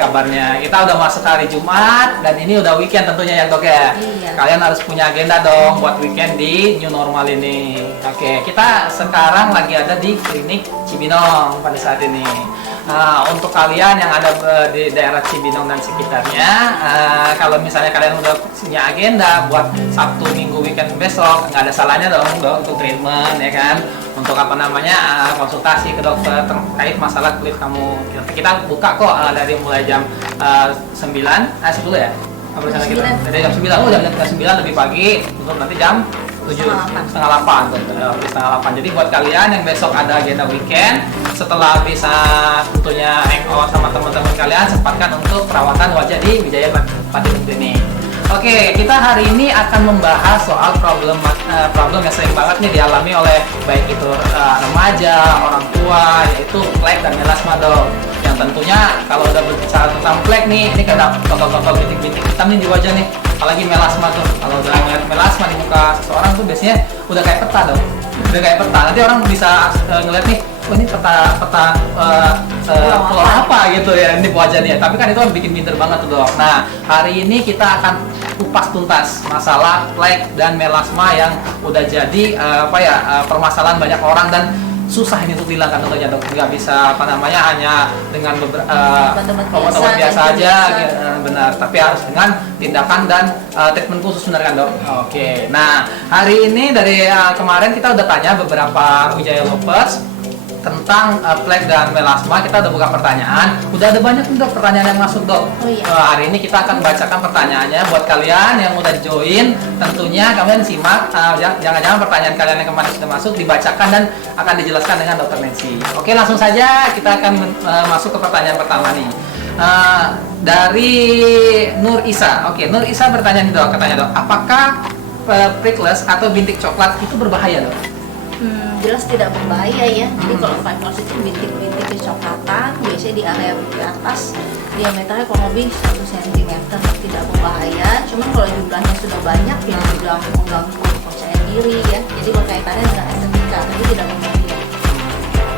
kabarnya. Kita udah masuk hari Jumat dan ini udah weekend tentunya ya dok ya. Iya. Kalian harus punya agenda dong buat weekend di new normal ini. Oke, kita sekarang lagi ada di klinik Cibinong pada saat ini. Nah, untuk kalian yang ada di daerah Cibinong dan sekitarnya, kalau misalnya kalian udah punya agenda buat Sabtu, Minggu, weekend besok, nggak ada salahnya dong untuk treatment ya kan, untuk apa namanya konsultasi ke dokter terkait masalah kulit kamu. Kita buka kok dari mulai jam 9, 10 ya? Apa rencana kita? Dari jam 9, jam 9 lebih pagi, untuk nanti jam 7, setengah 8. Jadi buat kalian yang besok ada agenda weekend, setelah bisa tentunya hangout sama teman-teman kalian, sempatkan untuk perawatan wajah di Wijaya Platinum Clinic. Oke, kita hari ini akan membahas soal problem yang sering banget nih dialami oleh baik itu remaja, orang tua, yaitu flek dan melasma dok. Yang tentunya kalau udah berbicara tentang flek nih, ini kena totol-totol bintik-bintik hitam nih di wajah nih. Apalagi melasma tuh, kalau udah ngeliat melasma di muka seseorang tuh biasanya udah kayak peta dong. Udah kayak peta, nanti orang bisa ngeliat nih, oh ini peta pulau apa gitu ya, ini wajah dia. Tapi kan itu kan bikin pinter banget tuh dok. Nah, hari ini kita akan kupas tuntas masalah flek dan melasma yang udah jadi permasalahan banyak orang dan susah ini untuk dihilangkan tentunya dok. Nggak bisa hanya dengan obat-obat biasa aja benar, tapi harus dengan tindakan dan treatment khusus benar kan dok. Oke, nah hari ini dari kemarin kita udah tanya beberapa Wijaya Lovers tentang flek dan melasma. Kita udah buka pertanyaan, udah ada banyak nih dok pertanyaan yang masuk dok. Oh, iya. Hari ini kita akan bacakan pertanyaannya buat kalian yang udah join. Tentunya kalian simak, jangan-jangan pertanyaan kalian yang kemarin sudah masuk dibacakan dan akan dijelaskan dengan Dr. Nancy. Oke, langsung saja kita akan masuk ke pertanyaan pertama nih. Dari Nur Isa. Oke, Nur Isa bertanya nih dok, katanya dok, apakah freckles atau bintik coklat itu berbahaya dok? Jelas tidak berbahaya ya. Jadi kalau freckles itu bintik-bintik kecoklatan, biasanya di area di atas diameternya kurang lebih 1 cm, tidak berbahaya. Cuman kalau jumlahnya sudah banyak ya sudah mengganggu kepercayaan diri ya. Jadi berkaitannya dengan estetika, tapi tidak berbahaya.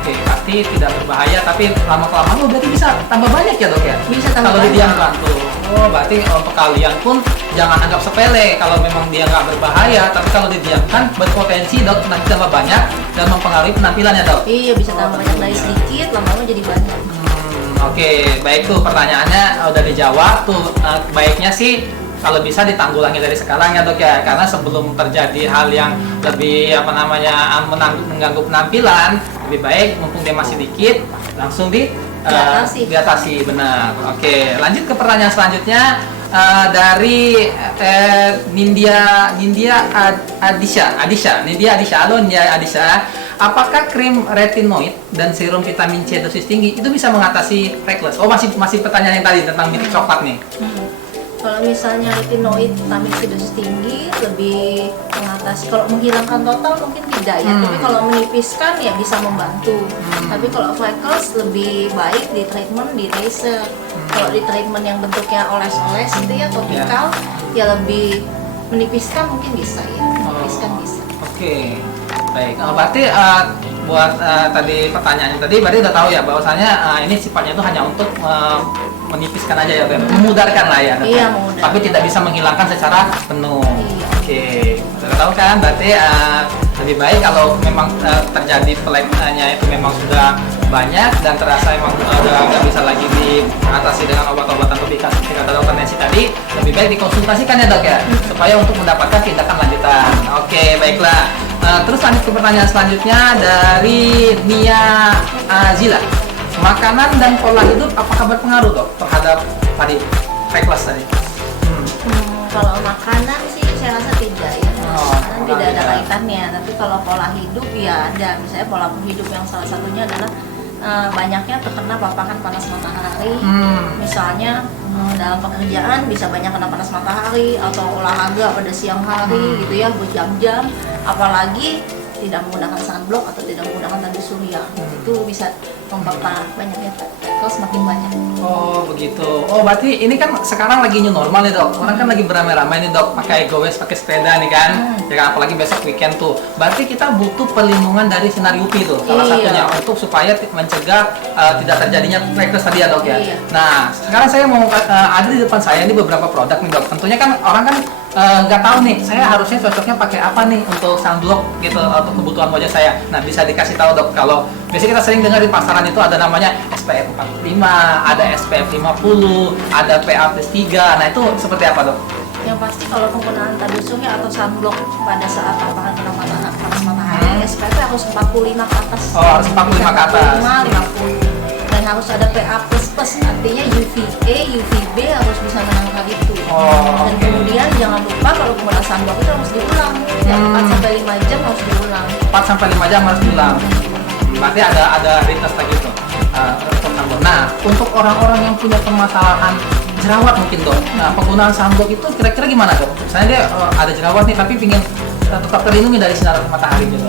Oke, pasti tidak berbahaya, tapi lama-kelamaan berarti bisa tambah banyak ya dok ya? Bisa tambah kalau banyak. didiamkan tuh. Oh, berarti untuk kalian pun jangan anggap sepele kalau memang dia nggak berbahaya, tapi kalau didiamkan berpotensi dok nanti tambah banyak dan mempengaruhi penampilannya dok. Iya, bisa tambah banyak dari sedikit, lama-lama jadi banyak. Oke, baik tuh pertanyaannya udah dijawab tuh. Baiknya sih kalau bisa ditanggulangi dari sekarang ya dok ya, karena sebelum terjadi hal yang lebih mengganggu penampilan, lebih baik mumpung dia masih dikit langsung diatasi benar. Oke, lanjut ke pertanyaan selanjutnya dari Nindya Adisha. Halo Nindya Adisha, apakah krim retinoid dan serum vitamin C dosis tinggi itu bisa mengatasi freckles? Oh, masih pertanyaan yang tadi tentang bintik coklat nih. Kalau misalnya retinoid vitamin C dosis tinggi lebih mengatasi, kalau menghilangkan total mungkin tidak ya, tapi kalau menipiskan ya bisa membantu. Tapi kalau freckles lebih baik di treatment di laser. Kalau di treatment yang bentuknya oles-oles itu ya topikal, ya lebih menipiskan mungkin bisa ya, menipiskan bisa. Oke, baik. Berarti buat tadi pertanyaannya tadi berarti udah tahu ya bahwasanya ini sifatnya itu hanya untuk menipiskan aja ya, memudarkan lah ya. Iya, memudarkan. Tapi tidak bisa menghilangkan secara penuh. Iya. Oke, sudah tahu kan? Berarti lebih baik kalau memang terjadi fleknya itu memang sudah banyak dan terasa memang nggak bisa lagi diatasi dengan obat-obatan topikal seperti kata dokter Nancy tadi, lebih baik dikonsultasikan ya dok ya, supaya untuk mendapatkan tindakan lanjutan. Oke, baiklah. Terus lanjut ke pertanyaan selanjutnya dari Nia Azila. Makanan dan pola hidup apakah berpengaruh dok terhadap tadi freckles tadi? Kalau makanan sih saya rasa tidak ya. Makanan tidak ada kaitannya. Tapi kalau pola hidup ya ada. Misalnya pola hidup yang salah satunya adalah banyaknya terkena paparan panas matahari. Misalnya dalam pekerjaan bisa banyak kena panas matahari atau olahraga pada siang hari gitu ya berjam-jam. Apalagi tidak menggunakan sunblock atau tidak menggunakan tanduk surya. Itu bisa memperparah banyaknya freckles semakin banyak. Oh begitu. Oh berarti ini kan sekarang lagi new normal nih dok. Orang kan lagi beramai-ramai nih dok, pakai gowes, pakai sepeda nih kan. Ya kan, apalagi besok weekend tuh. Berarti kita butuh perlindungan dari sinar UV tuh. Salah satunya untuk supaya mencegah tidak terjadinya freckles tadi ya dok ya. Iya. Nah sekarang saya mau ada di depan saya ini beberapa produk nih dok. Tentunya kan orang kan nggak tahu nih, saya harusnya cocoknya pakai apa nih untuk sunblock gitu untuk kebutuhan wajah saya. Nah bisa dikasih tahu dok, kalau biasanya kita sering dengar di pasaran itu ada namanya SPF 45, ada SPF 50, ada PA++. Nah itu seperti apa dok? Yang pasti kalau penggunaan tanduk surya atau sunblock pada saat paparan kena panas matahari, SPF harus 45 ke atas. Oh harus 45 ke atas. 50. Dan harus ada PA++, artinya UVA, UVB harus bisa menangkal itu. Oh, dan kemudian jangan lupa kalau penggunaan sunblock itu harus diulang. Yang 4-5 jam harus diulang. 4-5 jam harus diulang. Berarti ada retest lagi tuh. Nah, untuk orang-orang yang punya permasalahan jerawat mungkin dok, nah penggunaan sunblock itu kira-kira gimana dok? Saya dia ada jerawat nih tapi pingin tetap terlindungi dari sinar matahari gitu.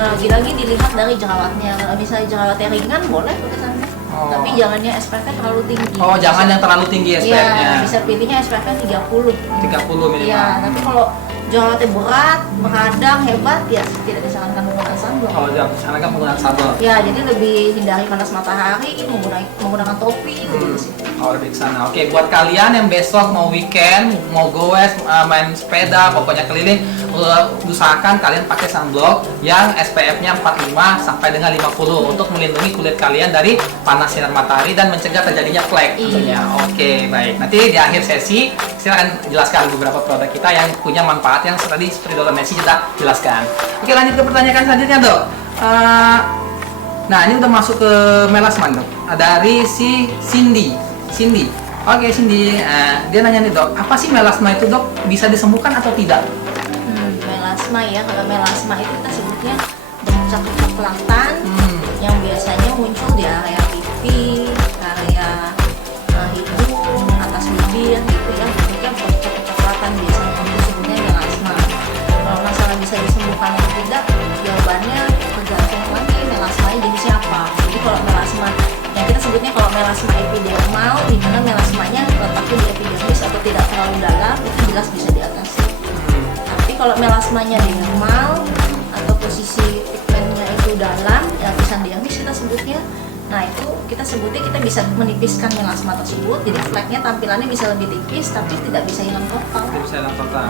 Lagi-lagi dilihat dari jerawatnya. Kalau misalnya jerawatnya ringan boleh pakai sunblock. Tapi jangannya SPF-nya terlalu tinggi. Oh, jangan yang terlalu tinggi SPF-nya. Iya, bisa pilihnya SPF-nya 30. 30 minimal. Iya, tapi kalau jerawatnya berat, beradang, hebat, ya tidak disarankan menggunakan sunblock. Oh, jangan disarankan menggunakan sunblock. Ya, jadi lebih hindari panas matahari, menggunakan topi gitu sih. Oh, lebih ke sana. Oke, buat kalian yang besok mau weekend, mau goes, main sepeda, pokoknya keliling, usahakan kalian pakai sunblock yang SPF-nya 45 sampai dengan 50 untuk melindungi kulit kalian dari panas sinar matahari dan mencegah terjadinya flek tentunya. Oke, baik. Nanti di akhir sesi silakan jelaskan beberapa produk kita yang punya manfaat yang tadi seperti Dr. Nancy sudah jelaskan. Oke, lanjut ke pertanyaan selanjutnya, Dok. Nah, ini udah masuk ke melasma, Dok. Dari si Cindy. Oke, Cindy. Dia nanya nih, Dok, apa sih melasma itu, Dok? Bisa disembuhkan atau tidak? Melasma ya, kalau melasma itu kita sebutnya bercak kecoklatan yang biasanya muncul di area pipi, area hidung, atas bibir gitu ya, bentuknya bercak kecoklatan biasanya itu sebutnya melasma. Kalau masalah bisa disembuhkan atau tidak, jawabannya tergantung lagi melasmanya jenisnya apa. Jadi kalau melasma yang kita sebutnya kalau melasma epidermal, di mana melasmanya letaknya di epidermis atau tidak terlalu dalam, itu jelas bisa diatasi. Tapi kalau melasmanya dermal atau posisi pigmennya itu dalam, lapisan dermis kita sebutnya, nah itu kita sebutnya kita bisa menipiskan melasma tersebut, jadi fleknya tampilannya bisa lebih tipis tapi tidak bisa hilang total. Tidak bisa hilang total.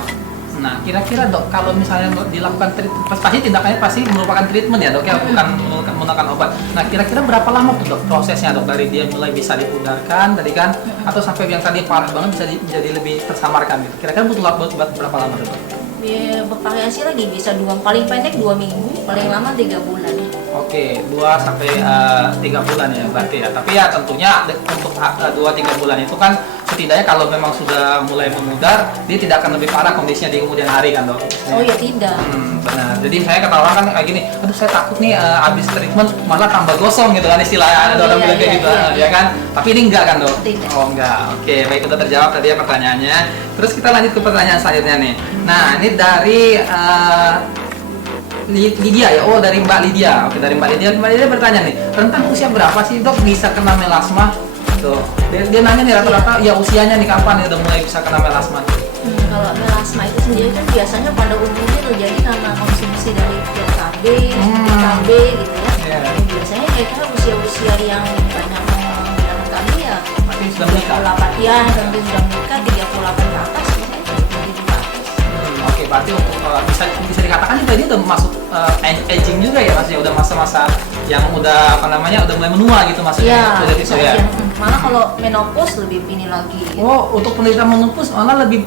Nah, kira-kira dok, kalau misalnya dilakukan treatment, pasti tindakannya pasti merupakan treatment ya dok ya, bukan menggunakan obat. Nah, kira-kira berapa lama tuh dok prosesnya dok, dari dia mulai bisa dipudarkan tadi kan, atau sampai yang tadi parah banget bisa menjadi lebih tersamarkan gitu. Kira-kira butuh berapa lama tuh dok? Ya, bervariasi lagi, bisa paling pendek 2 minggu, paling lama 3 bulan. Oke, 2 sampai 3 bulan ya berarti ya. Tapi ya tentunya untuk 2-3 bulan itu kan setidaknya kalau memang sudah mulai memudar, dia tidak akan lebih parah kondisinya di kemudian hari kan dok? Oh ya tidak. Benar. Jadi saya kata orang kan kayak gini, aduh saya takut nih abis treatment malah tambah gosong gitu kan istilahnya, ada orang bilang kayak gitu ya kan. Tapi ini enggak kan dok? Tidak. Oh enggak. Oke, baik, udah terjawab tadi ya pertanyaannya. Terus kita lanjut ke pertanyaan selanjutnya nih. Nah ini dari Lydia ya, oh dari Mbak Lydia. Oke, dari Mbak Lydia bertanya nih, rentang usia berapa sih dok bisa kena melasma? Tuh, dia nanya nih rata-rata ya usianya nih kapan ya udah mulai bisa kena melasma? Kalau melasma itu sendiri kan biasanya pada umumnya terjadi karena konsumsi dari pil KB, KB gitu ya. Yeah. Biasanya kira-kira usia-usia yang banyak menggunakan KB ya. Masih sudah menikah? 38 ya, tentu sudah menikah 38 ke atas biasanya jadi dipakai. Oke, berarti untuk bisa dikatakan juga dia udah masuk aging juga ya, maksudnya udah masa-masa yang udah apa namanya udah mulai menua gitu maksudnya. Iya, udah gitu ya. Malah kalau menopause lebih ini lagi. Oh, untuk penderita menopause malah lebih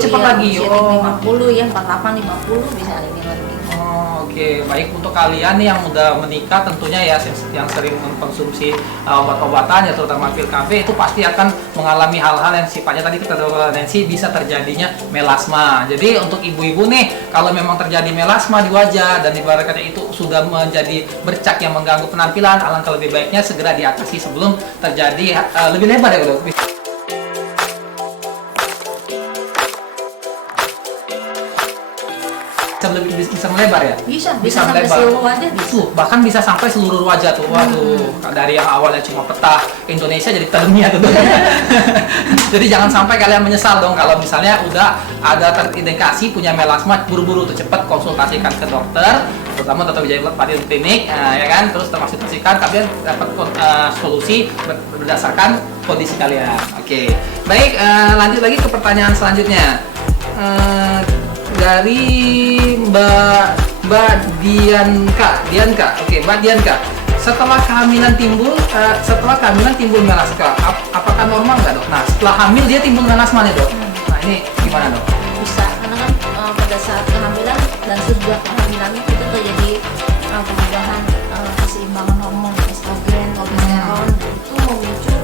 cepat lagi. Oh, 50 ya, 48 50 bisa ini lagi. Oh, oke. Baik, untuk kalian nih yang udah menikah tentunya ya yang sering mengkonsumsi obat-obatan ya terutama pil KB itu pasti akan mengalami hal-hal yang sifatnya tadi kita Nancy bisa terjadinya melasma. Jadi untuk ibu-ibu nih kalau memang terjadi melasma di wajah dan ibaratnya itu sudah menjadi bercak yang mengganggu penampilan, alangkah lebih baiknya segera diatasi sebelum terjadi lebih lebar ya dok. bisa melebar ya? Bisa sampai seluruh wajah bisa. Bahkan bisa sampai seluruh wajah tuh. Waduh, dari yang awalnya cuma peta Indonesia jadi peta dunia tuh. Jadi jangan sampai kalian menyesal dong kalau misalnya udah ada terindikasi punya melasma, buru-buru tuh cepet konsultasikan ke dokter, terutama Dr. Wijaya Padi Klinik, ya kan? Terus terkonsultasikan kalian dapat solusi berdasarkan kondisi kalian. Oke. Baik, lanjut lagi ke pertanyaan selanjutnya. Dari Mbak Dianka. Oke, Mbak Dianka. Setelah kehamilan timbul melasma, apakah normal nggak dok? Nah, setelah hamil dia timbul melasma nih dok. Nah, ini gimana dok? Bisa, karena kan pada saat kehamilan dan sesudah kehamilan itu terjadi perubahan keseimbangan hormon estrogen, progesteron, itu memicu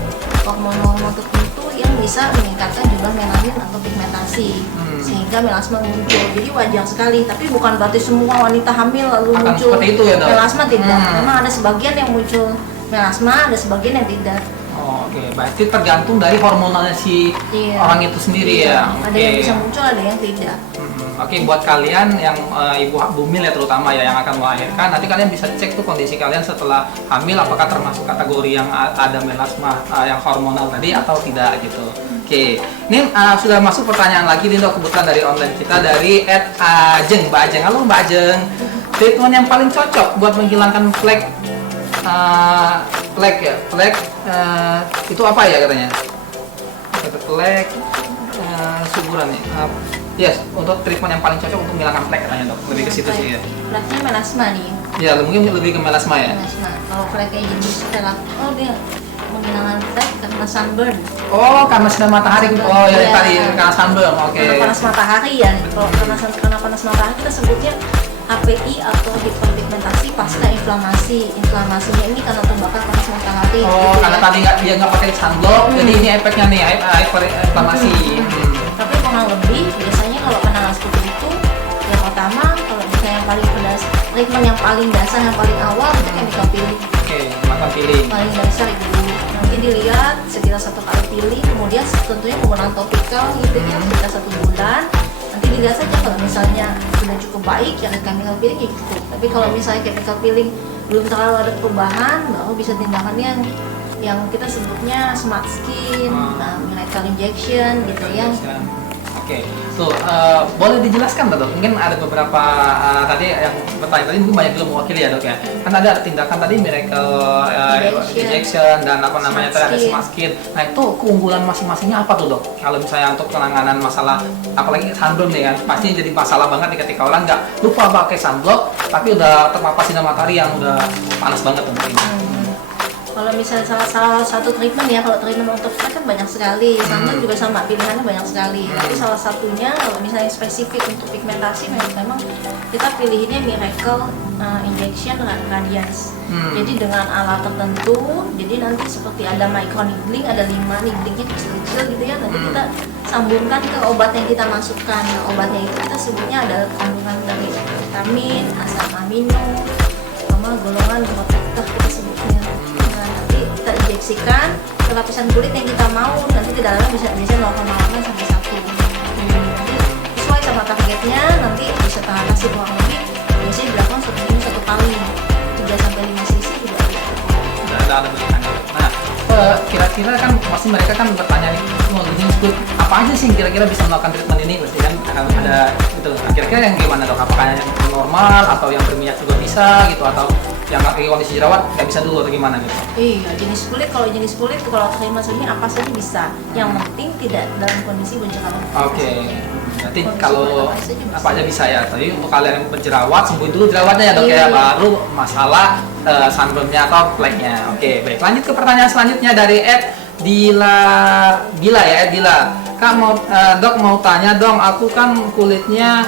hormon-hormon tertentu yang bisa meningkatkan jumlah melanin atau pigmentasi sehingga melasma muncul. Jadi wajar sekali, tapi bukan berarti semua wanita hamil lalu Akan muncul seperti itu ya, dok? melasma, tidak. Memang ada sebagian yang muncul melasma, ada sebagian yang tidak. Oh, oke. Berarti tergantung dari hormonalnya si orang itu sendiri ya. Ada yang bisa muncul, ada yang tidak. Oke, buat kalian yang ibu hamil ya terutama ya yang akan melahirkan, nanti kalian bisa cek tuh kondisi kalian setelah hamil apakah termasuk kategori yang ada melasma yang hormonal tadi atau tidak gitu. Oke, ini sudah masuk pertanyaan lagi nih dok, kebetulan dari online kita dari @ajeng, Mbak Ajeng. Halo Mbak Ajeng, treatment yang paling cocok buat menghilangkan flek itu apa ya katanya? Flek suburan nih. Yes, untuk treatment yang paling cocok untuk menghilangkan flek katanya dok, lebih ke situ sih ya. Fleknya melasma nih. Ya, mungkin lebih ke melasma ya. Melasma. Kalau fleknya jenis dia menghilangkan flek karena sunburn. Oh, karena sinar matahari. Oh ya, Ya. tadi karena sunburn. Oke. Karena panas matahari ya. Kalau karena panas matahari kita sebutnya HPI atau hiperpigmentasi pasca inflamasi. Inflamasinya ini karena terbakar panas matahari. Oh, gitu karena ya. tadi dia nggak pakai sunblock, jadi ini efeknya nih hyperinflamasi. Tapi kurang lebih biasanya kalau kena seperti itu, yang pertama kalau misalnya yang paling pedas, treatment yang paling dasar yang paling awal itu chemical peeling. Oke, makan peeling. Paling dasar itu nanti dilihat sekitar 1 kali peeling, kemudian tentunya penggunaan topikal gitu ya sekitar 1 bulan. Nanti dilihat saja kalau misalnya sudah cukup baik ya chemical peeling ya cukup. Tapi kalau misalnya chemical peeling belum terlalu ada perubahan, baru bisa tindakan yang kita sebutnya smart skin, miracle injection gitu ya. Oke, tuh boleh dijelaskan dok? Mungkin ada beberapa tadi yang bertanya tadi mungkin banyak juga mewakili ya dok ya. Kan ada tindakan tadi miracle injection dan apa namanya tadi ada smart skin. Nah itu keunggulan masing-masingnya apa tuh dok? Kalau misalnya untuk penanganan masalah apalagi sunburn nih kan, pasti jadi masalah banget nih ketika orang nggak lupa pakai sunblock tapi udah terpapar sinar matahari yang udah panas banget tuh mungkin. Kalau misalnya salah satu treatment ya, kalau treatment untuk flek kan banyak sekali, sunburn juga sama, pilihannya banyak sekali. Tapi salah satunya kalau misalnya spesifik untuk pigmentasi memang kita pilihinnya miracle injection radiance. Jadi dengan alat tertentu, jadi nanti seperti ada micro needling, ada 5 needlingnya kecil-kecil gitu ya, nanti kita sambungkan ke obat yang kita masukkan. Nah, obatnya itu kita sebutnya ada kandungan dari vitamin, asam amino, sama golongan protektor kita sebutnya. Kita injeksikan ke lapisan kulit yang kita mau, nanti di dalamnya bisa biasanya 0,8 sampai 1. Nanti sesuai sama targetnya, nanti bisa teratasi kurang lebih biasanya dilakukan 1 kali 3 sampai 5 cc juga ada bentukannya. Nah, kira-kira kan pasti mereka kan bertanya nih, mau jenis kulit apa aja sih yang kira-kira bisa melakukan treatment ini? Pasti kan akan ada gitu. Nah, kira-kira yang gimana dok? Apakah yang normal atau yang berminyak juga bisa gitu, atau yang pakai kondisi jerawat nggak bisa dulu atau gimana gitu? Iya, kalau jenis kulit kalau treatment ini apa saja bisa. Yang penting tidak dalam kondisi berjerawat. Oke. Berarti kalau apa aja bisa ya. Tapi untuk kalian yang berjerawat, sembuhin dulu jerawatnya ya dok ya, baru masalah sunburnnya atau fleknya. Oke, baik. Lanjut ke pertanyaan selanjutnya dari Dila ya, Dila. Kak dok mau tanya dong, aku kan kulitnya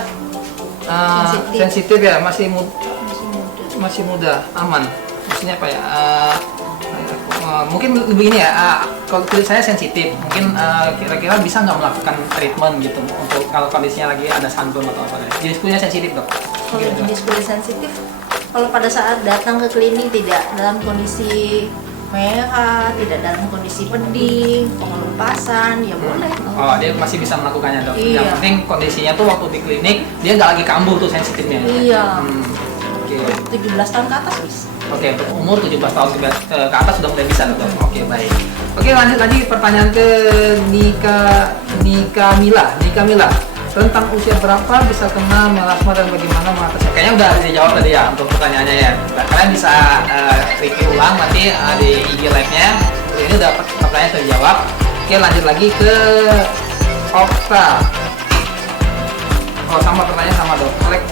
sensitif ya, masih muda, aman. Maksudnya apa ya? Mungkin begini ya, kalau kulit saya sensitif, mungkin kira-kira bisa nggak melakukan treatment gitu untuk kalau kondisinya lagi ada sunburn atau apa? Jenis kulitnya sensitif dok? Kalau jenis kulit sensitif, kalau pada saat datang ke klinik tidak dalam kondisi merah, tidak dalam kondisi pedih, pengelupasan, ya boleh. Oh, dia masih bisa melakukannya dok. Iya. Yang penting kondisinya tuh waktu di klinik dia nggak lagi kambuh tuh sensitifnya. Iya. Oke. 17 tahun ke atas bisa. Oke, untuk umur 17 tahun ke atas sudah mulai bisa dok. Oke, baik. Oke, lanjut lagi pertanyaan ke Nika Mila. Tentang usia berapa bisa kena melasma dan bagaimana mengatasinya? Kayaknya udah dijawab tadi ya untuk pertanyaannya ya. Nah, kalian bisa review ulang nanti di IG live-nya. Ini udah pertanyaan terjawab. Oke, lanjut lagi ke Okta. Oh, sama pertanyaan sama dok. Flek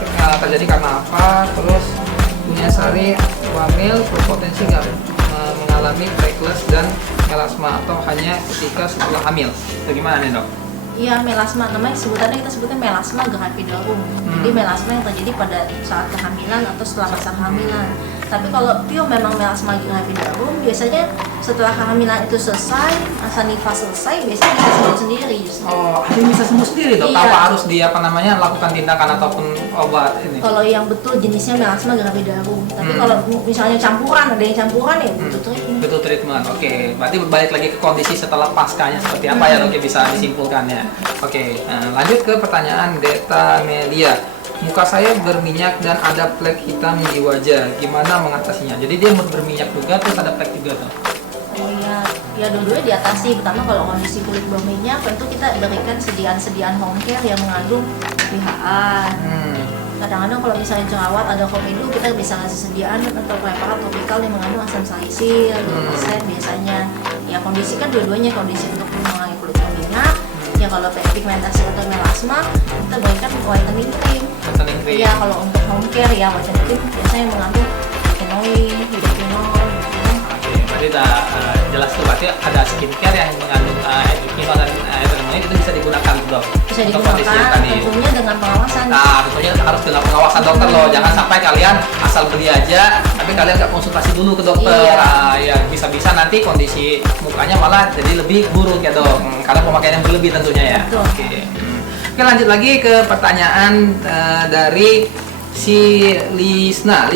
terjadi karena apa? Terus punya sari wamil berpotensi nggak mengalami freckles dan melasma atau hanya ketika setelah hamil? Bagaimana nih dok? Iya, melasma namanya sebutannya kita sebutnya melasma gravidarum. Jadi melasma yang terjadi pada saat kehamilan atau setelah masa kehamilan. Tapi kalau pure memang melasma gravidarum biasanya setelah kehamilan itu selesai, masa nifas selesai, biasanya bisa sembuh sendiri justru. Oh, ada yang bisa sembuh sendiri dok? Iya. Tanpa harus dia lakukan tindakan ataupun obat ini? Kalau yang betul jenisnya melasma gravidarum. Tapi kalau misalnya campuran, ada yang campuran ya butuh treatment. Betul treatment. Oke, berarti balik lagi ke kondisi setelah paskanya seperti apa ya dok, ya bisa disimpulkannya. Oke, lanjut ke pertanyaan Deta Melia. Muka saya berminyak dan ada flek hitam di wajah. Gimana mengatasinya? Jadi dia berminyak juga terus ada flek juga tuh. Oh iya, ya dua-duanya diatasi. Pertama kalau kondisi kulit berminyak, tentu kita berikan sediaan home care yang mengandung BHA. Kadang-kadang kalau misalnya jerawat ada komedo, kita bisa ngasih sediaan atau preparat topikal yang mengandung asam salisil 2% biasanya. Ya kondisi kan dua-duanya kondisi untuk mengurangi kulit berminyak. Ya kalau pigmentasi atau melasma, kita berikan whitening cream. Iya, kalau untuk home care ya whitening cream biasanya mengandung retinoid, hidroquinol. Oke, berarti udah jelas tuh, berarti ada skincare yang mengandung hidroquinol dan retinoid itu bisa digunakan dok. Bisa untuk kondisi digunakan tadi. tentunya dengan pengawasan. Nah, tentunya harus dengan pengawasan dokter loh. Jangan sampai kalian asal beli aja, tapi kalian nggak konsultasi dulu ke dokter. Iya. Ya bisa-bisa nanti kondisi mukanya malah jadi lebih buruk ya dok. Karena pemakaian yang berlebih tentunya ya. Betul. Oke. Oke, lanjut lagi ke pertanyaan dari si Lisna.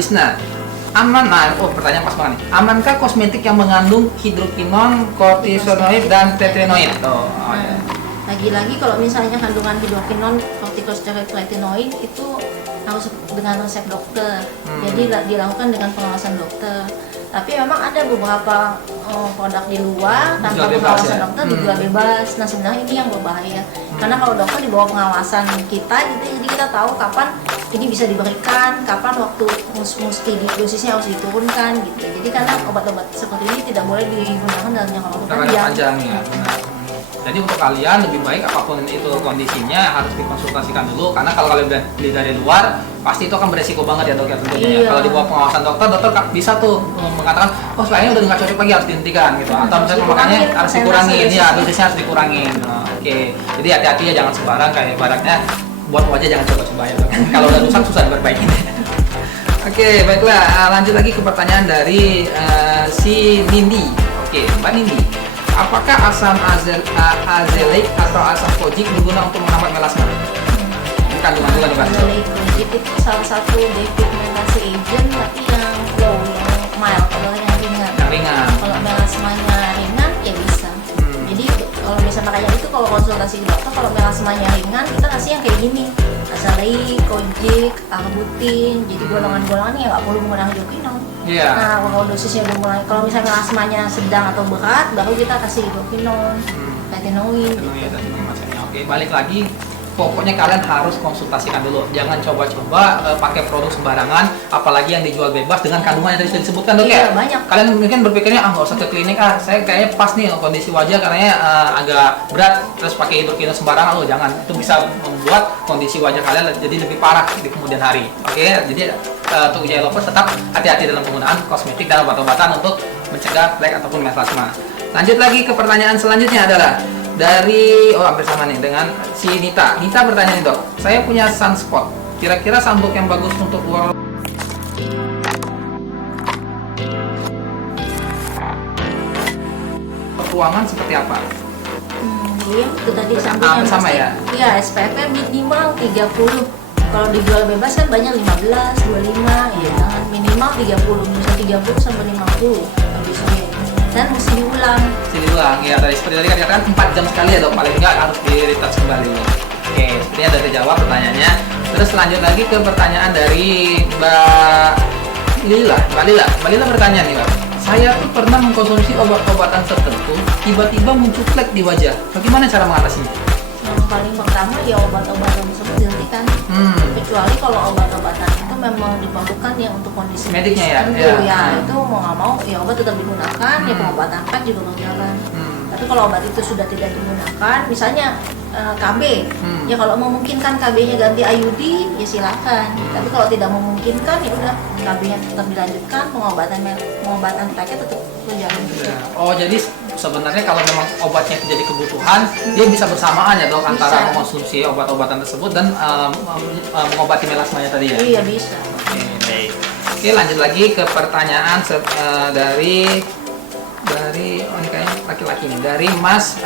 Pertanyaan pas banget nih. Amankah kosmetik yang mengandung hidroquinone, cortisonoid dan tetrenoid? Ya. Lagi-lagi kalau misalnya kandungan hidroquinone, corticosteroid, retinoid itu harus dengan resep dokter. Jadi dilakukan dengan pengawasan dokter. Tapi memang ada beberapa produk di luar tanpa pengawasan dokter dijual bebas. Nah sebenarnya ini yang berbahaya. Karena kalau dokter di bawah pengawasan kita gitu, jadi kita tahu kapan ini bisa diberikan, kapan waktu mesti dosisnya harus diturunkan gitu. Jadi karena obat-obat seperti ini tidak boleh digunakan dalam jangka waktu panjang. Ya, benar. Jadi untuk kalian lebih baik apapun itu kondisinya harus dikonsultasikan dulu, karena kalau kalian beli dari luar pasti itu akan beresiko banget ya dok ya tentunya. Iya. Kalau di bawah pengawasan dokter bisa tuh mengatakan oh kayaknya udah nggak cocok lagi harus dihentikan gitu, atau misalnya pemakaiannya harus dikurangin, ya dosisnya harus dikurangin. Oke, jadi hati-hati ya, jangan sembarang kayak ibaratnya buat wajah jangan coba-coba ya dok. Kalau udah rusak susah diperbaikin. Oke, baiklah, lanjut lagi ke pertanyaan dari si Nindi. Oke, Mbak Nindi. Apakah asam azelaic atau asam kojic digunakan untuk menghambat melasma? Kandungan juga nih Mbak. Azelaic kojic itu salah satu depigmentasi agent, tapi yang low, yang mild, kalau yang ringan. Yang ringan. Kalau melasmanya ringan ya bisa. Jadi kalau misalnya makanya itu kalau konsultasi ke dokter, kalau melasmanya ringan kita kasih yang kayak gini, azelaic, kojic, arbutin. Jadi golongan-golongan yang nggak perlu menggunakan hidroquinone. Iya. Nah, kalau dosisnya udah mulai, kalau misalnya melasmanya sedang atau berat, baru kita kasih hidroquinone, retinoid. Oke, balik lagi. Pokoknya kalian harus konsultasikan dulu. Jangan coba-coba pakai produk sembarangan, apalagi yang dijual bebas dengan kandungan yang tadi sudah disebutkan dok ya. Banyak. Kalian mungkin berpikirnya nggak usah ke klinik, saya kayaknya pas nih kondisi wajah karena agak berat, terus pakai hidroquinone sembarangan. Jangan, itu bisa membuat kondisi wajah kalian jadi lebih parah di kemudian hari. Oke, jadi untuk Ujaya Lovers tetap hati-hati dalam penggunaan kosmetik dan obat-obatan untuk mencegah flek ataupun melasma. Lanjut lagi ke pertanyaan selanjutnya adalah dari hampir sama nih dengan si Nita. Nita bertanya nih dok, saya punya sunspot. Kira-kira sunblock yang bagus untuk ruangan seperti apa? Iya, itu tadi sunblock yang sama pasti. ya? Iya, SPF minimal 30. Kalau dijual bebas kan banyak 15, 25, ya jangan minimal 30, bisa 30 sampai 50 kalau bisa ya. dan mesti diulang. Diulang ya, tadi seperti tadi kan dikatakan 4 jam sekali ya dok, paling enggak harus di retouch kembali. Oke, sepertinya udah terjawab pertanyaannya. Terus lanjut lagi ke pertanyaan dari Mbak Lila bertanya nih Mbak, saya tuh pernah mengkonsumsi obat-obatan tertentu, tiba-tiba muncul flek di wajah, bagaimana cara mengatasinya? Yang paling pertama ya obat-obatan tersebut dihentikan. Kecuali kalau obat-obatan itu memang diperlukan ya untuk kondisi mediknya ya, tertentu ya, itu mau nggak mau ya obat tetap digunakan, ya pengobatan flek juga berjalan. Tapi kalau obat itu sudah tidak digunakan, misalnya KB, ya kalau memungkinkan KB-nya ganti IUD, ya silakan. Tapi kalau tidak memungkinkan, ya udah KB-nya tetap dilanjutkan, pengobatan fleknya tetap berjalan juga. Oh, jadi sebenarnya kalau memang obatnya itu jadi kebutuhan, dia bisa bersamaan ya dok, antara mengkonsumsi obat-obatan tersebut dan mengobati melasmanya tadi ya? Iya bisa. Oke, baik. Oke, lanjut lagi ke pertanyaan dari oh ini kayaknya laki-laki nih, dari Mas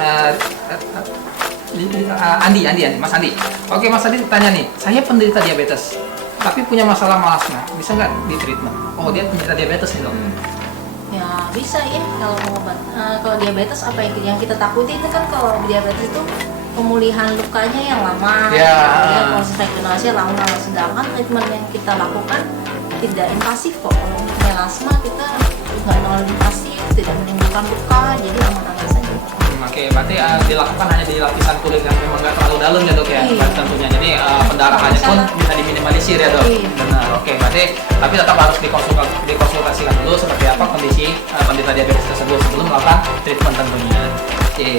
Andi, Mas Andi. Oke, Mas Andi tanya nih, saya penderita diabetes, tapi punya masalah melasma, bisa nggak di treatment? Oh, dia penderita diabetes nih dok. Ya bisa ya kalau obat. Kalau diabetes apa yang kita takuti itu kan, kalau diabetes itu pemulihan lukanya yang lama, ya proses regenerasi lama. Sedangkan treatment yang kita lakukan tidak invasif kok. Kalau melasma kita nggak terlalu invasif, tidak menimbulkan luka, jadi aman-aman saja. Oke, berarti dilakukan hanya di lapisan kulit yang memang nggak terlalu dalam ya dok ya, tentunya. Jadi pendarahannya pun bisa diminimalisir ya dok. Benar. Oke, berarti tapi tetap harus dikonsultasikan dulu seperti apa kondisi penderita diabetes tersebut sebelum melakukan treatment tentunya. Oke,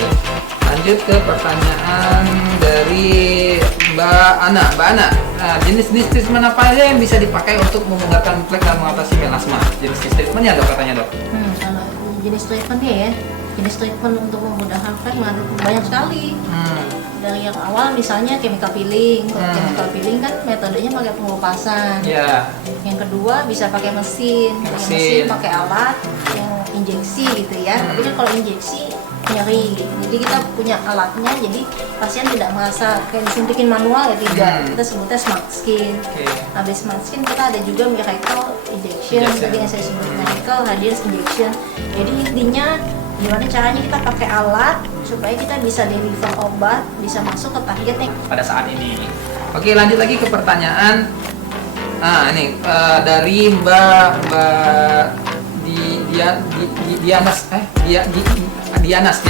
lanjut ke pertanyaan dari Mbak Ana. Jenis-jenis treatment apa aja yang bisa dipakai untuk memudahkan flek dan mengatasi melasma? Jenis treatmentnya dok katanya dok. Kalau jenis treatmentnya ya, jenis treatment untuk memudahkan flek banyak sekali. Dari yang awal misalnya chemical peeling. Kalau chemical peeling kan metodenya pakai pengelupasan. Yang kedua bisa pakai mesin pakai alat yang injeksi gitu ya. Tapi kan kalau injeksi nyeri, jadi kita punya alatnya, jadi pasien tidak merasa kayak disuntikin manual ya, tidak. Kita sebutnya smart skin. Habis smart skin kita ada juga miracle injection. Tadi yang saya sebut miracle radiance injection. Jadi intinya gimana caranya kita pakai alat supaya kita bisa deliver obat, bisa masuk ke targetnya pada saat ini. Oke, lanjut lagi ke pertanyaan. Ini dari Mbak Dianas.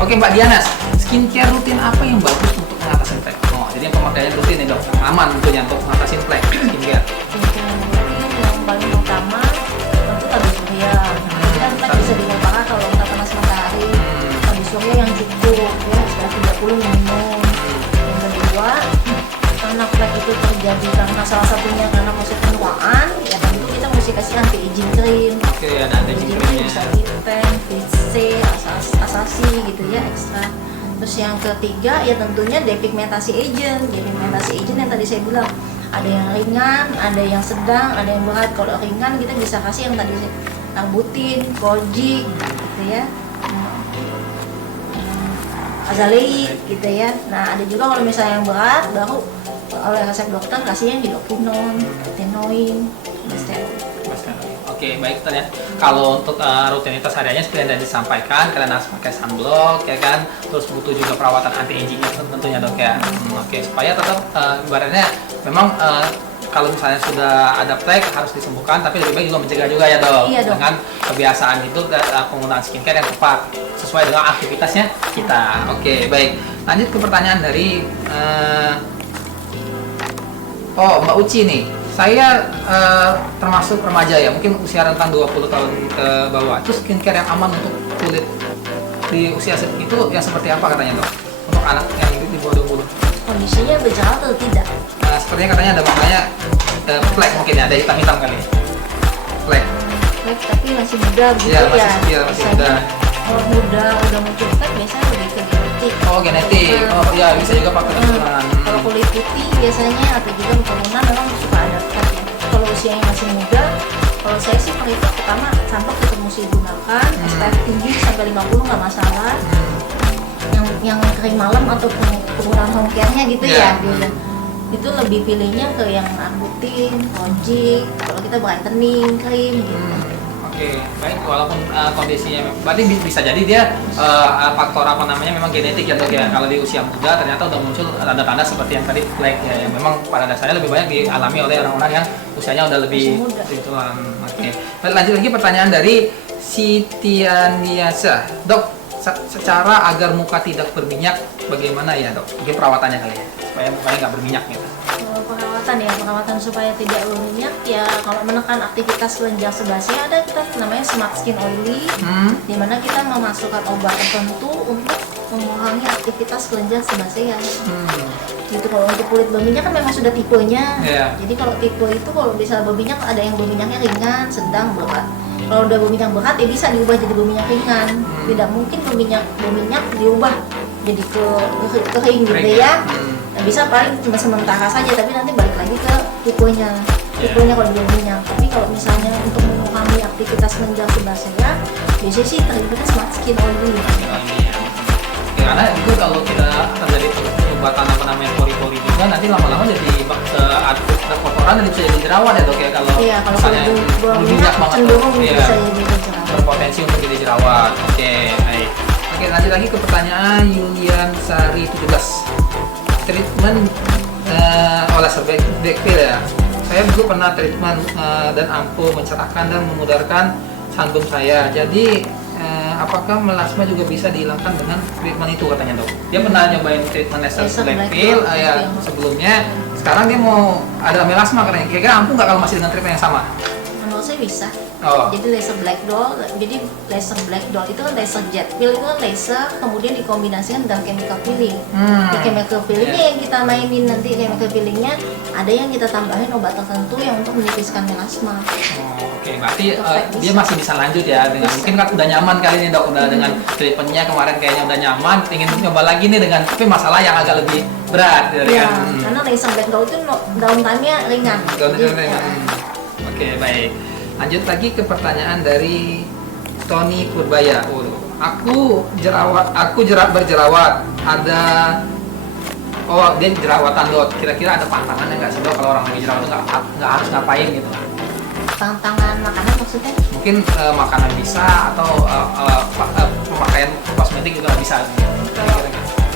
Oke, Mbak Dianas, skincare rutin apa yang bagus untuk mengatasi flek? Oh, jadi yang pemakaiannya rutin nih dok, yang aman tentunya untuk mengatasi flek skincare. Yang paling utama tentu tabir surya. Kan flek bisa dilupakan kalau kita panas matahari. Tabir surya yang cukup ya, sudah 30 minimum. Yang kedua, karena flek itu terjadi karena salah satunya karena proses penuaan, ya tentu kita mesti kasih anti aging cream. Oke, ada anti aging creamnya. Bisa Viten, VC, Asasi gitu ya, ekstra. Terus yang ketiga ya tentunya depigmentasi agent. Depigmentasi agent yang tadi saya bilang, ada yang ringan, ada yang sedang, ada yang berat. Kalau ringan kita bisa kasih yang tadi Arbutin, Kojic gitu ya, Azaleik gitu ya. Nah ada juga kalau misalnya yang berat baru oleh resep dokter kasih yang hidroquinone, retinoin, Oke, baik ya. Kalau untuk rutinitas hariannya seperti yang tadi disampaikan, kalian harus pakai sunblock ya kan. Terus butuh juga perawatan anti aging tentunya dok ya. Oke, supaya tetap ibaratnya memang kalau misalnya sudah ada flek harus disembuhkan, tapi lebih baik juga mencegah juga ya dok. Iya, dok. Dengan kebiasaan itu penggunaan skincare yang tepat sesuai dengan aktivitasnya kita. Oke, baik. Lanjut ke pertanyaan dari Mbak Uci nih. Saya termasuk remaja ya, mungkin usia rentang 20 tahun ke bawah. Terus skincare yang aman untuk kulit di usia itu yang seperti apa katanya dok? Untuk anak yang di bawah 20. Kondisinya berjalan atau tidak? Sepertinya katanya ada makanya flek mungkin ya, ada hitam-hitam kali. Flek, tapi masih muda gitu ya. Masih muda. Kalau muda udah muncul flek biasanya lebih ke genetik. Oh, genetik. Oh ya, bisa juga pakai keturunan. Kalau kulit putih biasanya atau juga keturunan memang suka ada flek ya. Kalau usianya masih muda, kalau saya sih prefer pertama sampai ketemu mesti digunakan, SPF tinggi sampai 50 nggak masalah. Yang krim malam atau penggunaan home care-nya gitu ya. Itu lebih pilihnya ke yang Arbutin, Kojic, kalau kita brightening, krim gitu. Oke, baik. Walaupun kondisinya, berarti bisa jadi dia faktor apa namanya memang genetik ya dok ya. Kalau di usia muda ternyata udah muncul tanda-tanda seperti yang tadi flek ya, yang memang pada dasarnya lebih banyak dialami oleh orang-orang yang usianya udah lebih tua. Oke. Baik, lanjut lagi pertanyaan dari Sitianiasa, dok. Secara agar muka tidak berminyak, bagaimana ya dok? Mungkin perawatannya kali ya, supaya mukanya nggak berminyak gitu. Perawatan supaya tidak berminyak ya, kalau menekan aktivitas kelenjar sebasea ada kita namanya smart skin oily, dimana kita memasukkan obat tertentu untuk mengurangi aktivitas kelenjar sebasea. Gitu. Kalau untuk kulit berminyak kan memang sudah tipenya. Jadi kalau tipe itu kalau bisa berminyak ada yang berminyaknya ringan, sedang, berat. Kalau udah berminyak berat ya bisa diubah jadi berminyak ringan. Tidak mungkin berminyak diubah jadi kering gitu ya. Nah, bisa paling cuma sementara saja, tapi nanti balik lagi ke tipenya kalau dia minyak. Tapi kalau misalnya untuk mengurangi aktivitas kelenjar sebasea, biasanya sih terlibatnya smart skin oily. Karena itu kalau kita terjadi pengobatan apa namanya pori-pori juga, nanti lama-lama jadi kotoran dan bisa jadi jerawat ya dok ya, kalau misalnya berminyak banget cenderung bisa jadi jerawat, berpotensi untuk jadi jerawat. Oke, baik. Oke, lanjut lagi ke pertanyaan Yulian Sari 17. Treatment laser backfill ya. Saya dulu pernah treatment dan ampuh mencerahkan dan memudarkan sandung saya. Jadi apakah melasma juga bisa dihilangkan dengan treatment itu katanya dok? Dia pernah nyobain treatment laser backfill ya sebelumnya. Sekarang dia mau ada melasma katanya. Kira-kira ampuh nggak kalau masih dengan treatment yang sama? Menurut saya bisa. Jadi laser black doll itu kan laser jet pill, itu kan laser kemudian dikombinasikan dengan chemical peeling. Di chemical peelingnya yang kita mainin nanti, chemical peelingnya ada yang kita tambahin obat tertentu yang untuk menipiskan melasma. Oke, berarti dia masih bisa lanjut ya dengan mungkin kan udah nyaman kali ini dok, udah dengan treatmentnya kemarin kayaknya udah nyaman, ingin nyoba lagi nih dengan tapi masalah yang agak lebih berat ya, karena laser black doll itu downtime-nya ringan. Oke, baik. Lanjut lagi ke pertanyaan dari Tony Purbaya. Aku berjerawat. Dia jerawatan dok. Kira-kira ada pantangannya nggak sih dok kalau orang lagi jerawat nggak harus ngapain gitu? Tantangan makanan maksudnya? Mungkin makanan bisa atau pemakaian kosmetik juga bisa.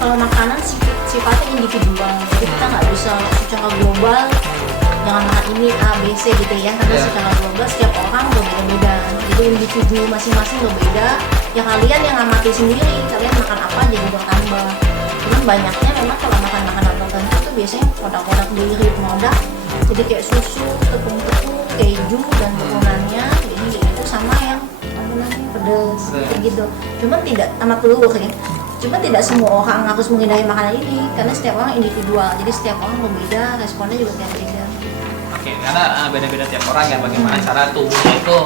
Kalau makanan sifatnya individual, jadi kita nggak bisa secara global. Jangan makan ini A, B, C gitu ya, karena secara global setiap orang berbeda-beda. Jadi individu masing-masing berbeda. Ya kalian yang amati sendiri, kalian makan apa jadi bertambah. Cuman banyaknya memang kalau makan makanan tertentu itu biasanya produk-produk dairy produk. Jadi kayak susu, tepung-tepung, keju dan turunannya. Jadi itu sama yang pedas kayak gitu. Cuman tidak amat telur ya. Cuma tidak semua orang harus menghindari makanan ini karena setiap orang individual. Jadi setiap orang berbeda, responnya juga beda-beda. Oke, karena beda-beda tiap orang ya bagaimana cara tubuhnya itu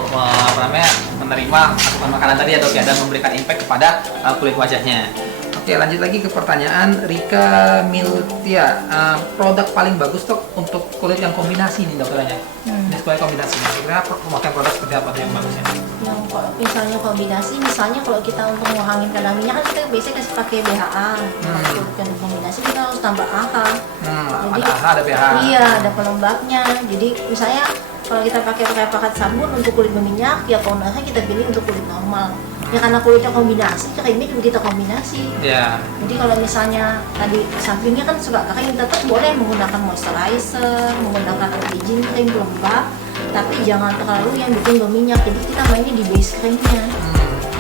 menerima asupan makanan tadi ya dok ya, dan memberikan impact kepada kulit wajahnya. Oke, lanjut lagi ke pertanyaan Rika Miltia. Produk paling bagus dok untuk kulit yang kombinasi nih dok katanya. Ini supaya kombinasi. Kira-kira memakai produk seperti apa yang bagusnya? Yang kalau misalnya kombinasi, misalnya kalau kita untuk ngurangin kadar minyak kan kita biasanya kasih pakai BHA. Kalau kombinasi kita harus tambah AHA. Jadi ada AHA, ada BHA. Iya, ada pelembabnya. Jadi misalnya kalau kita pakai paket sabun untuk kulit berminyak, ya tonernya kita pilih untuk kulit normal. Ya karena kulitnya kombinasi, krimnya juga kita kombinasi. Jadi kalau misalnya tadi sampingnya kan suka kering, tetap boleh menggunakan moisturizer, menggunakan anti-aging cream pelembab, tapi jangan terlalu yang bikin berminyak. Jadi kita mainnya di base creamnya.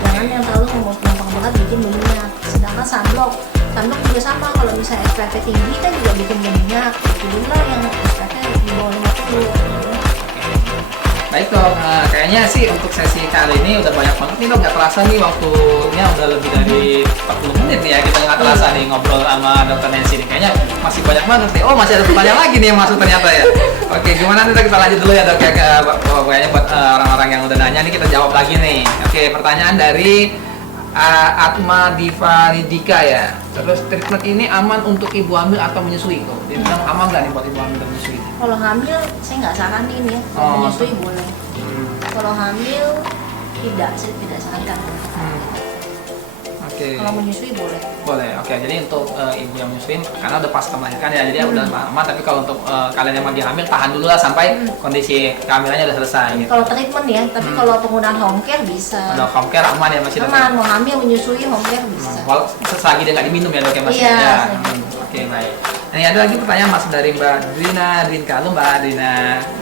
Jangan yang terlalu memperberat bikin berminyak. Sedangkan sunblock juga sama, kalau misalnya SPF tinggi kan juga bikin berminyak. Pilihlah yang SPF di bawah 50. Baik dok, kayaknya sih untuk sesi kali ini udah banyak banget nih dok, nggak terasa nih waktunya udah lebih dari 40 menit nih ya, kita nggak terasa nih ngobrol sama dokter Nancy nih, kayaknya masih banyak banget nih. Oh, masih ada pertanyaan lagi nih yang masuk ternyata ya. Oke, gimana nih kita lanjut dulu ya dok ya, kayaknya buat orang-orang yang udah nanya nih kita jawab lagi nih. Oke, pertanyaan dari Atma Divanidika ya. Terus treatment ini aman untuk ibu hamil atau menyusui kok? Dia bilang aman nggak nih buat ibu hamil dan menyusui? Kalau hamil saya nggak saranin ya, menyusui boleh. Kalau hamil tidak, saya tidak sarankan. Oke. Kalau menyusui boleh. Boleh. Oke. Jadi untuk ibu yang menyusui karena udah pas melahirkan ya, jadi udah aman. Tapi kalau untuk kalian yang lagi hamil, tahan dulu lah sampai kondisi kehamilannya udah selesai. Gitu. Kalau treatment ya, tapi kalau penggunaan home care bisa. Ada home care aman ya masih. Aman, mau hamil menyusui home care bisa. Walau selagi dia nggak diminum ya dok ya masih. Iya. Ya. Oke baik. Nah, ini ada lagi pertanyaan mas dari Mbak Dwinka. Halo Mbak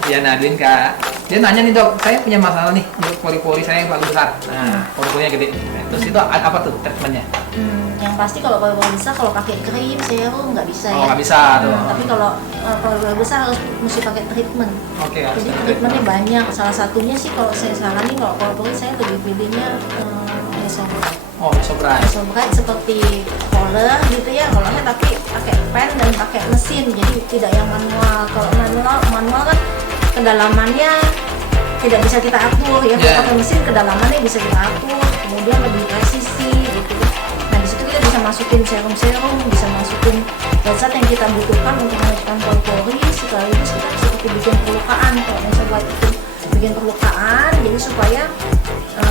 Diana Dwinka. Dia nanya nih dok, saya punya masalah nih untuk pori-pori saya yang terlalu besar. Nah, pori-porinya gede. Terus itu apa tuh treatmentnya? Yang pasti kalau pori-pori besar kalau pakai krim, serum nggak bisa Oh ya. nggak bisa tuh. Tapi kalau pori-pori besar harus mesti pakai treatment. Oke. Harus Jadi ada treatmentnya banyak. Salah satunya sih kalau saya saranin kalau pori-pori saya lebih pilihnya mesobrite. Oh Sobrai. Mesobrite seperti roller gitu ya, rollernya tapi pakai pen dan pakai mesin, jadi tidak yang manual. Kalau manual kan kedalamannya tidak bisa kita atur ya. Kalau pakai mesin kedalamannya bisa kita atur, kemudian lebih presisi gitu. Nah di situ kita bisa masukin serum-serum, bisa masukin zat yang kita butuhkan untuk mengeluarkan pori-pori, sekaligus kita seperti bikin perlukaan. Kalau mesobrite itu bikin perlukaan, jadi supaya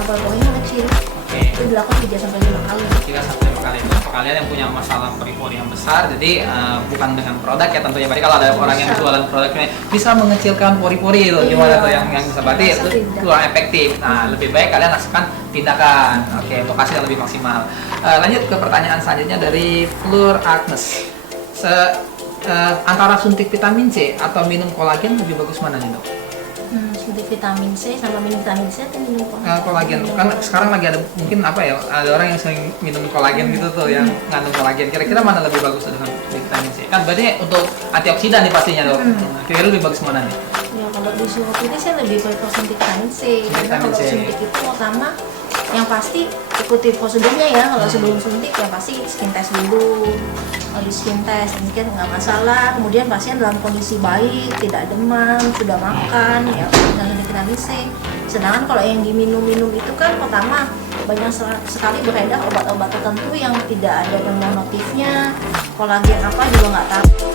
pori-porinya mengecil. Itu dilakukan 3 sampai 5 kali. 3 sampai 5 kali. Untuk kalian yang punya masalah pori-pori yang besar, jadi bukan dengan produk ya tentunya. Berarti kalau ada orang yang jualan produknya bisa mengecilkan pori-pori itu, gimana tuh yang bisa berarti itu kurang efektif. Nah, lebih baik kalian lakukan tindakan. Oke, untuk hasil yang lebih maksimal. Lanjut ke pertanyaan selanjutnya dari Fleur Agnes. Antara suntik vitamin C atau minum kolagen lebih bagus mana nih dok? Suntik vitamin C sama minum vitamin C atau minum kolagen kan sekarang lagi ada mungkin apa ya, ada orang yang sering minum kolagen gitu tuh yang ngandung kolagen, kira-kira mana lebih bagus dengan vitamin C? Kan berarti untuk antioksidan nih pastinya dok. Kira-kira lebih bagus mana nih? Ya kalau disuruh pilih saya lebih prefer suntik vitamin C. Karena kalau suntik itu pertama yang pasti ikuti prosedurnya ya. Kalau sebelum suntik ya pasti skin test dulu. Kalau di skin test mungkin nggak masalah, kemudian pasien dalam kondisi baik, tidak demam, sudah makan, ya jangan vitamin C. Sedangkan kalau yang diminum-minum itu kan pertama banyak sekali beredar obat-obat tertentu yang tidak ada monomotifnya, kolagen apa juga nggak tahu.